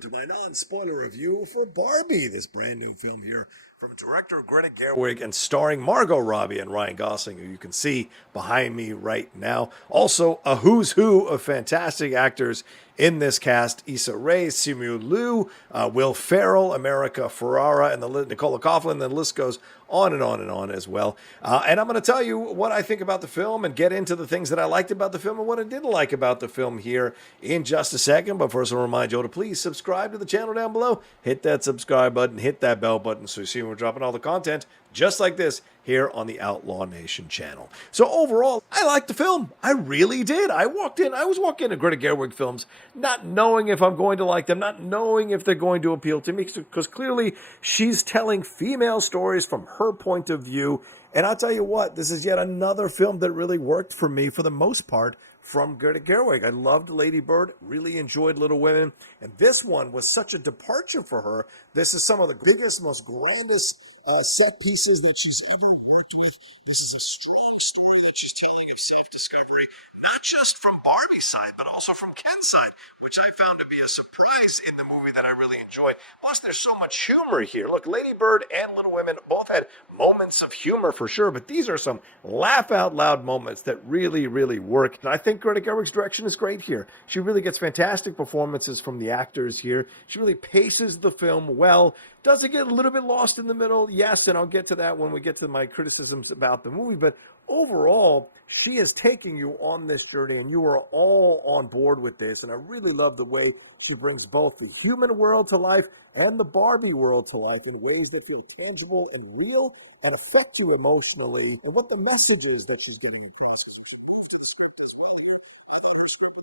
welcome to my non-spoiler review for Barbie, this brand new film here from director Greta Gerwig and starring Margot Robbie and Ryan Gosling, who you can see behind me right now. Also, a who's who of fantastic actors in this cast: Issa Rae, Simu Liu, Will Ferrell, America Ferrara, and Nicola Coughlan. The list goes on and on and on as well. And I'm going to tell you what I think about the film and get into the things that I liked about the film and what I didn't like about the film here in just a second. But first, I'll remind you all to please subscribe to the channel down below. Hit that subscribe button, hit that bell button so you see when we're dropping all the content just like this here on the Outlaw Nation channel. So overall, I liked the film. I really did. I was walking into Greta Gerwig films not knowing if I'm going to like them, not knowing if they're going to appeal to me, because clearly she's telling female stories from her point of view. And I'll tell you what, this is yet another film that really worked for me for the most part from Greta Gerwig. I loved Lady Bird, really enjoyed Little Women, and this one was such a departure for her. This is some of the biggest, most grandest set pieces that she's ever worked with. This is a strong story that she's telling of self-discovery, not just from Barbie's side, but also from Ken's side, which I found to be a surprise in the movie that I really enjoyed. Plus, there's so much humor here. Look, Lady Bird and Little Women both had moments of humor for sure, but these are some laugh-out-loud moments that really, really work. And I think Greta Gerwig's direction is great here. She really gets fantastic performances from the actors here. She really paces the film well. Does it get a little bit lost in the middle? Yes, and I'll get to that when we get to my criticisms about the movie, but overall, she is taking you on this journey, and you are all on board with this. And I really love the way she brings both the human world to life and the Barbie world to life in ways that feel tangible and real and affect you emotionally, and what the message is that she's getting across. The script as well here. I thought the script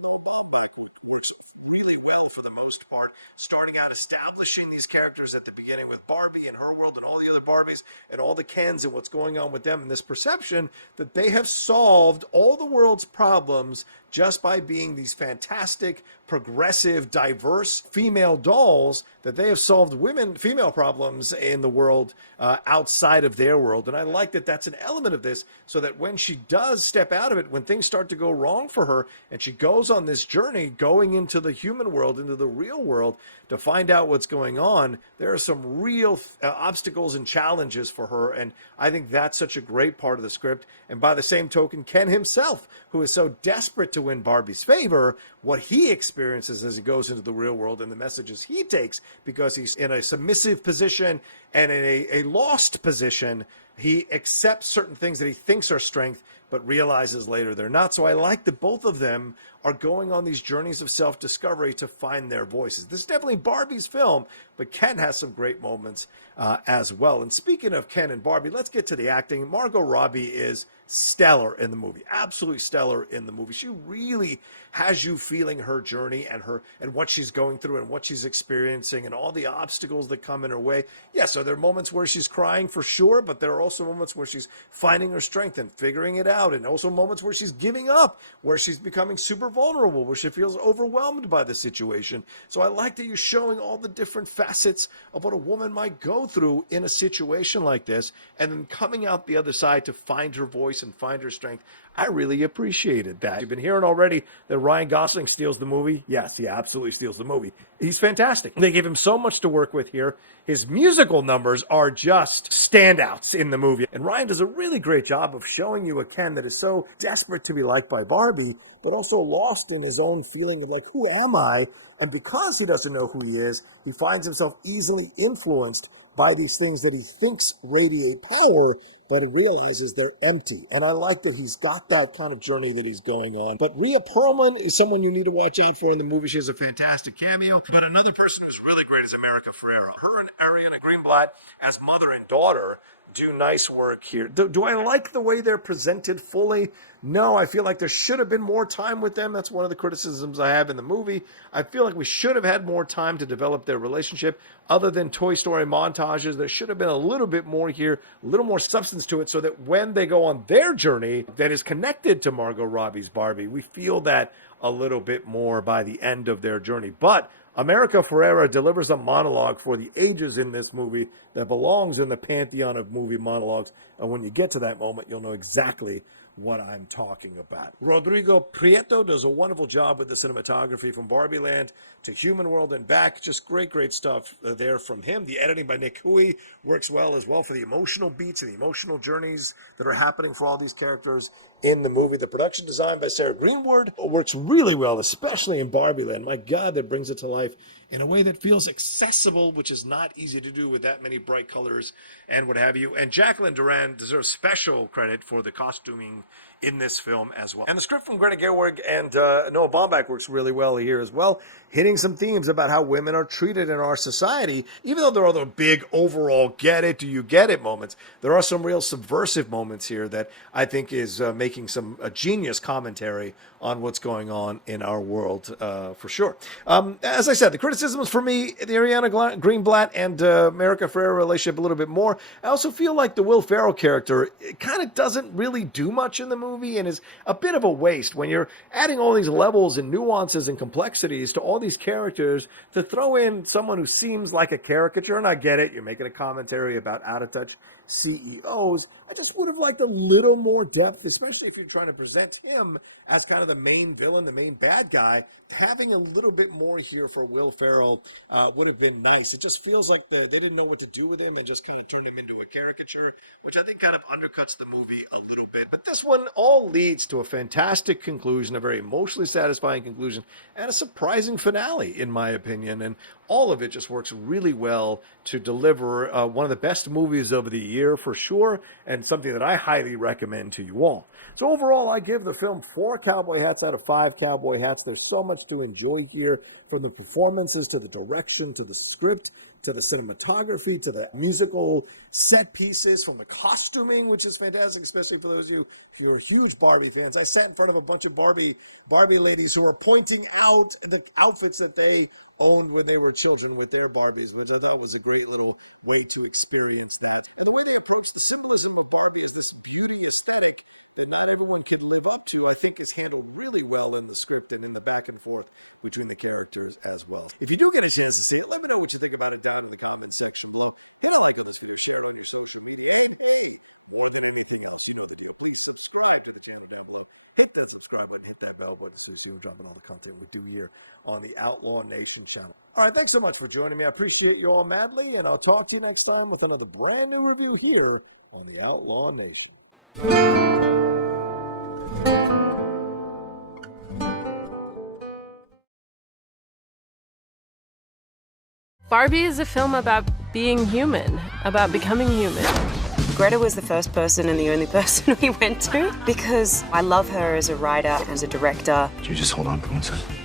works really well for the most part, starting out establishing these characters at the beginning with Barbie and her world and all the other Barbies and all the Kens and what's going on with them, and this perception that they have solved all the world's problems just by being these fantastic, progressive, diverse female dolls, that they have solved female problems in the world outside of their world. And I like that that's an element of this, so that when she does step out of it, when things start to go wrong for her, and she goes on this journey going into the human world, into the real world, to find out what's going on, there are some real obstacles and challenges for her. And I think that's such a great part of the script. And by the same token, Ken himself, who is so desperate to win Barbie's favor, what he experiences as he goes into the real world and the messages he takes, because he's in a submissive position and in a lost position, he accepts certain things that he thinks are strength, but realizes later they're not. So I like that both of them are going on these journeys of self-discovery to find their voices. This is definitely Barbie's film, but Ken has some great moments as well. And speaking of Ken and Barbie, let's get to the acting. Margot Robbie is stellar in the movie, absolutely stellar in the movie. She really has you feeling her journey and what she's going through and what she's experiencing and all the obstacles that come in her way. Yes, are there moments where she's crying for sure, but there are also moments where she's finding her strength and figuring it out, and also moments where she's giving up, where she's becoming super vulnerable, where she feels overwhelmed by the situation. So I like that you're showing all the different facets of what a woman might go through in a situation like this, and then coming out the other side to find her voice and find her strength. I really appreciated that. You've been hearing already that Ryan Gosling steals the movie. Yes, he absolutely steals the movie. He's fantastic. They gave him so much to work with here. His musical numbers are just standouts in the movie. And Ryan does a really great job of showing you a Ken that is so desperate to be liked by Barbie, but also lost in his own feeling of, like, who am I? And because he doesn't know who he is, he finds himself easily influenced by these things that he thinks radiate power, but he realizes they're empty. And I like that he's got that kind of journey that he's going on. But Rhea Perlman is someone you need to watch out for in the movie. She has a fantastic cameo. But another person who's really great is America Ferrera. Her and Ariana Greenblatt as mother and daughter do nice work here. Do I like the way they're presented fully? No, I feel like there should have been more time with them. That's one of the criticisms I have in the movie. I feel like we should have had more time to develop their relationship. Other than Toy Story montages, there should have been a little bit more here, a little more substance to it, so that when they go on their journey that is connected to Margot Robbie's Barbie, we feel that a little bit more by the end of their journey. But America Ferrera delivers a monologue for the ages in this movie that belongs in the pantheon of movie monologues. And when you get to that moment, you'll know exactly what I'm talking about. Rodrigo Prieto does a wonderful job with the cinematography from Barbie Land to Human World and back. Just great, great stuff there from him. The editing by Nick Huey works well as well for the emotional beats and the emotional journeys that are happening for all these characters in the movie. The production design by Sarah Greenwood works really well, especially in Barbie Land. My God, that brings it to life in a way that feels accessible, which is not easy to do with that many bright colors and what have you. And Jacqueline Duran deserves special credit for the costuming in this film as well. And the script from Greta Gerwig and Noah Baumbach works really well here as well, hitting some themes about how women are treated in our society. Even though there are the big overall get it, do you get it moments, there are some real subversive moments here that I think is making some genius commentary on what's going on in our world, for sure. As I said, the criticisms for me, the Ariana Greenblatt and America Ferrera relationship a little bit more. I also feel like the Will Ferrell character kind of doesn't really do much in the movie and is a bit of a waste when you're adding all these levels and nuances and complexities to all these characters to throw in someone who seems like a caricature. And I get it, you're making a commentary about out-of-touch CEOs. I just would have liked a little more depth, especially if you're trying to present him as kind of the main villain, the main bad guy. Having a little bit more here for Will Ferrell would have been nice. It just feels like they didn't know what to do with him and just kind of turned him into a caricature, which I think kind of undercuts the movie a little bit. But this one all leads to a fantastic conclusion, a very emotionally satisfying conclusion, and a surprising finale, in my opinion. And all of it just works really well to deliver one of the best movies of the year for sure, and something that I highly recommend to you all. So overall, I give the film 4 cowboy hats out of 5 cowboy hats. There's so much to enjoy here, from the performances to the direction to the script to the cinematography to the musical set pieces, from the costuming, which is fantastic, especially for those of you who are huge Barbie fans. I sat in front of a bunch of Barbie ladies who were pointing out the outfits that they owned when they were children with their Barbies, which I thought was a great little way to experience that. And the way they approach the symbolism of Barbie is this beauty aesthetic that not everyone can live up to, I think is handled really well in the script and in the back and forth between the characters as well. If you do get a chance to see it, let me know what you think about it down in the comment section below. Hit a like on this video, share it on your social media, and hey, more than anything else, you know what to do. Please subscribe to the channel down below. Hit that subscribe button, hit that bell button so you're dropping all the content we do here on the Outlaw Nation channel. All right, thanks so much for joining me. I appreciate you all madly, and I'll talk to you next time with another brand new review here on the Outlaw Nation. Barbie is a film about being human, about becoming human. Greta was the first person and the only person we went to because I love her as a writer, as a director. Could you just hold on for 1 second?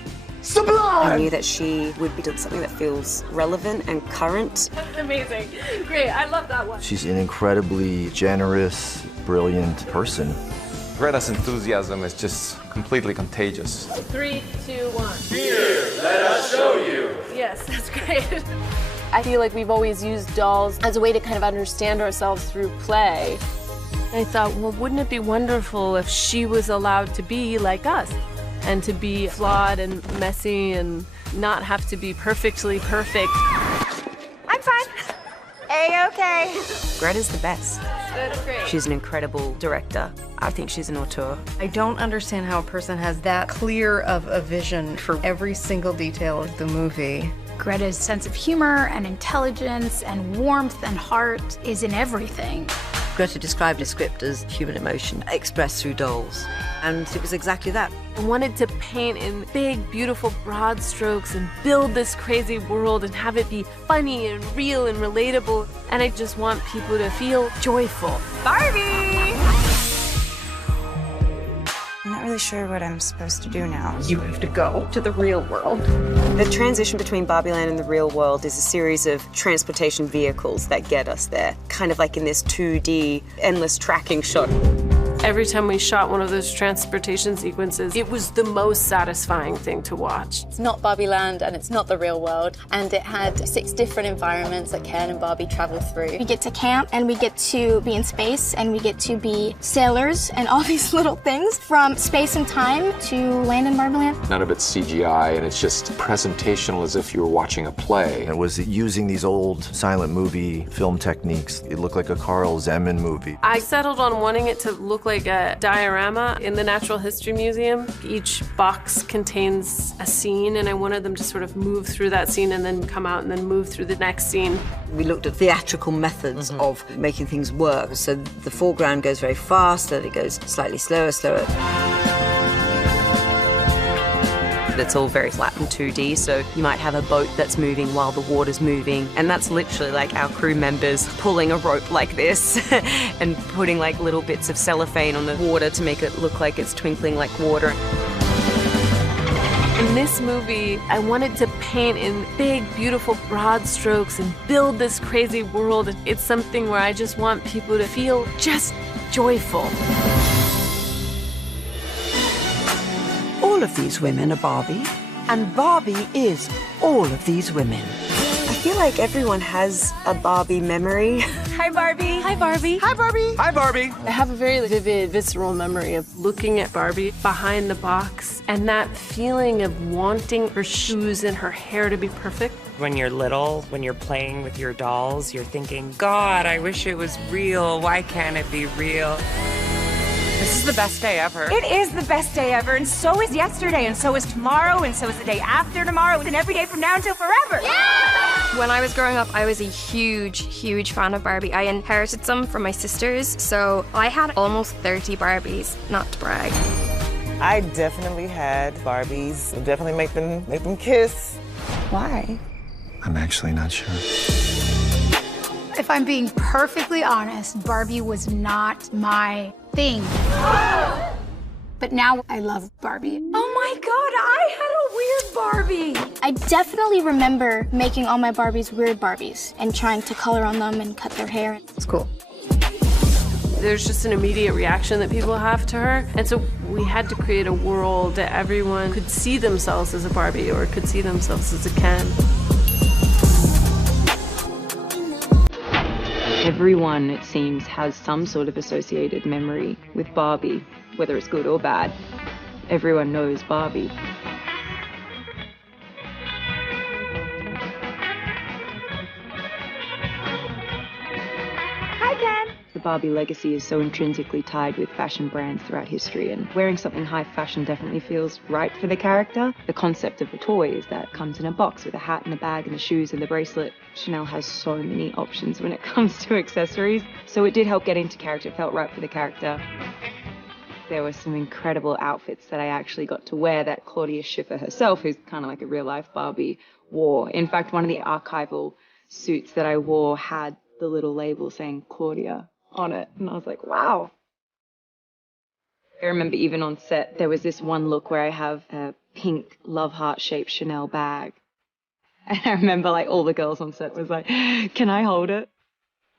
Sublime! I knew that she would be doing something that feels relevant and current. Amazing. Great. I love that one. She's an incredibly generous, brilliant person. Greta's enthusiasm is just completely contagious. 3, 2, 1. Here, let us show you. Yes, that's great. I feel like we've always used dolls as a way to kind of understand ourselves through play. I thought, well, wouldn't it be wonderful if she was allowed to be like us and to be flawed and messy and not have to be perfectly perfect. I'm fine. A-okay. Greta's the best. That's great. She's an incredible director. I think she's an auteur. I don't understand how a person has that clear of a vision for every single detail of the movie. Greta's sense of humor and intelligence and warmth and heart is in everything. Greta described a script as human emotion expressed through dolls, and it was exactly that. I wanted to paint in big, beautiful, broad strokes and build this crazy world and have it be funny and real and relatable. And I just want people to feel joyful. Barbie! I'm not really sure what I'm supposed to do now. You have to go to the real world. The transition between Barbie Land and the real world is a series of transportation vehicles that get us there, kind of like in this 2D endless tracking shot. Every time we shot one of those transportation sequences, it was the most satisfying thing to watch. It's not Barbie Land and it's not the real world, and it had 6 different environments that Ken and Barbie traveled through. We get to camp and we get to be in space and we get to be sailors and all these little things from space and time to land in Barbie Land. None of it's CGI, and it's just presentational as if you were watching a play. It was using these old silent movie film techniques. It looked like a Carl Zeman movie. I settled on wanting it to look like like a diorama in the Natural History Museum. Each box contains a scene, and I wanted them to sort of move through that scene and then come out and then move through the next scene. We looked at theatrical methods of making things work. So the foreground goes very fast, and it goes slightly slower. It's all very flat and 2D, so you might have a boat that's moving while the water's moving, and that's literally like our crew members pulling a rope like this and putting like little bits of cellophane on the water to make it look like it's twinkling like water. In this movie, I wanted to paint in big, beautiful, broad strokes and build this crazy world. It's something where I just want people to feel just joyful. All of these women are Barbie, and Barbie is all of these women. I feel like everyone has a Barbie memory. Hi, Barbie. Hi, Barbie. Hi, Barbie. Hi, Barbie. I have a very vivid, visceral memory of looking at Barbie behind the box and that feeling of wanting her shoes and her hair to be perfect. When you're little, when you're playing with your dolls, you're thinking, God, I wish it was real. Why can't it be real? This is the best day ever. It is the best day ever, and so is yesterday, and so is tomorrow, and so is the day after tomorrow, and every day from now until forever. Yeah! When I was growing up, I was a huge fan of Barbie. I inherited some from my sisters, so I had almost 30 Barbies, not to brag. I definitely had Barbies. We'll definitely make them kiss. Why? I'm actually not sure. If I'm being perfectly honest, Barbie was not my thing. But now I love Barbie. Oh my God, I had a weird Barbie. I definitely remember making all my Barbies weird Barbies and trying to color on them and cut their hair. It's cool. There's just an immediate reaction that people have to her. And so we had to create a world that everyone could see themselves as a Barbie or could see themselves as a Ken. Everyone, it seems, has some sort of associated memory with Barbie, whether it's good or bad. Everyone knows Barbie. Hi, Ken. The Barbie legacy is so intrinsically tied with fashion brands throughout history, and wearing something high fashion definitely feels right for the character. The concept of the toy is that it comes in a box with a hat and a bag and the shoes and the bracelet. Chanel has so many options when it comes to accessories, so it did help get into character. It felt right for the character. There were some incredible outfits that I actually got to wear that Claudia Schiffer herself, who's kind of like a real-life Barbie, wore. In fact, one of the archival suits that I wore had the little label saying Claudia on it, and I was like, wow. I remember even on set, there was this one look where I have a pink love heart-shaped Chanel bag. And I remember like all the girls on set was like, can I hold it?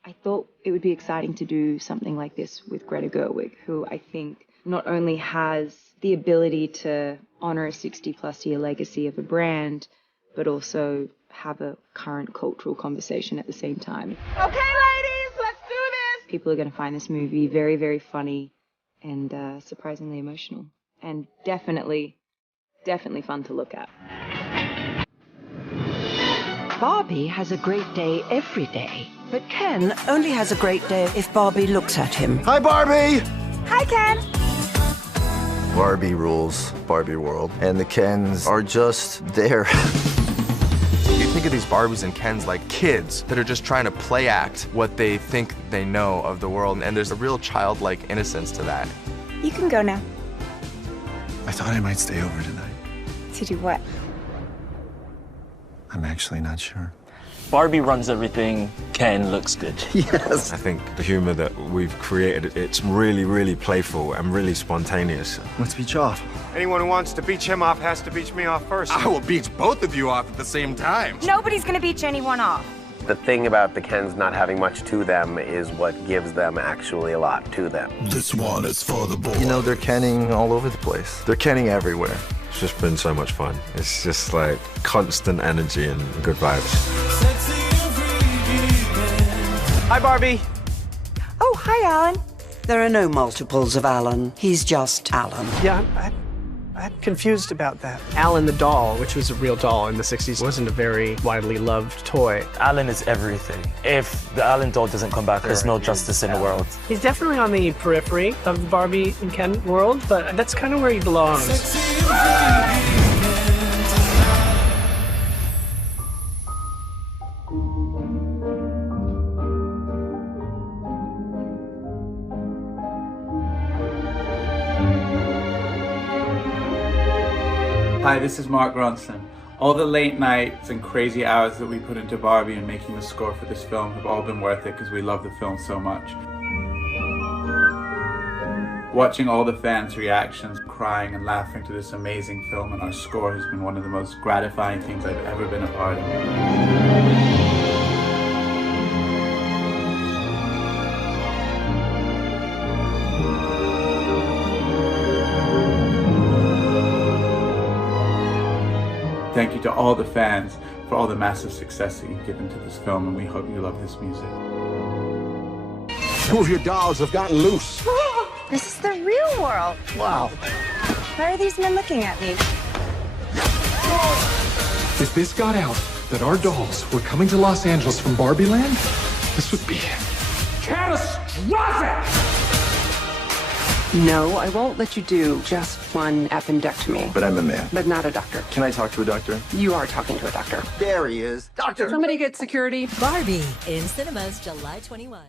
I thought it would be exciting to do something like this with Greta Gerwig, who I think not only has the ability to honor a 60-plus year legacy of a brand, but also have a current cultural conversation at the same time. Okay, ladies, let's do this. People are going to find this movie very, very funny and surprisingly emotional. And definitely fun to look at. Barbie has a great day every day, but Ken only has a great day if Barbie looks at him. Hi, Barbie! Hi, Ken. Barbie rules Barbie world, and the Kens are just there. You think of these Barbies and Kens like kids that are just trying to play act what they think they know of the world, and there's a real childlike innocence to that. You can go now. I thought I might stay over tonight. To do what? I'm actually not sure. Barbie runs everything, Ken looks good. Yes. I think the humor that we've created, it's really playful and really spontaneous. Let's beach off. Anyone who wants to beach him off has to beach me off first. I will beach both of you off at the same time. Nobody's gonna beach anyone off. The thing about the Kens not having much to them is what gives them actually a lot to them. This one is for the boy. You know, they're Kenning all over the place. They're Kenning everywhere. It's just been so much fun. It's just like constant energy and good vibes. Hi, Barbie. Oh, hi, Alan. There are no multiples of Alan. He's just Alan. Yeah, I'm confused about that. Alan the doll, which was a real doll in the 60s, wasn't a very widely loved toy. Alan is everything. If the Alan doll doesn't come back, there's no justice in the world. He's definitely on the periphery of the Barbie and Ken world, but that's kind of where he belongs. Hi, this is Mark Ronson. All the late nights and crazy hours that we put into Barbie and making the score for this film have all been worth it because we love the film so much. Watching all the fans' reactions, crying and laughing to this amazing film and our score has been one of the most gratifying things I've ever been a part of. Thank you to all the fans for all the massive success that you've given to this film, and we hope you love this music. Two of your dolls have gotten loose. This is the real world. Wow. Why are these men looking at me? If this got out that our dolls were coming to Los Angeles from Barbie Land, this would be catastrophic! No, I won't let you do just one appendectomy. But I'm a man. But not a doctor. Can I talk to a doctor? You are talking to a doctor. There he is. Doctor! Somebody get security. Barbie in cinemas July 21.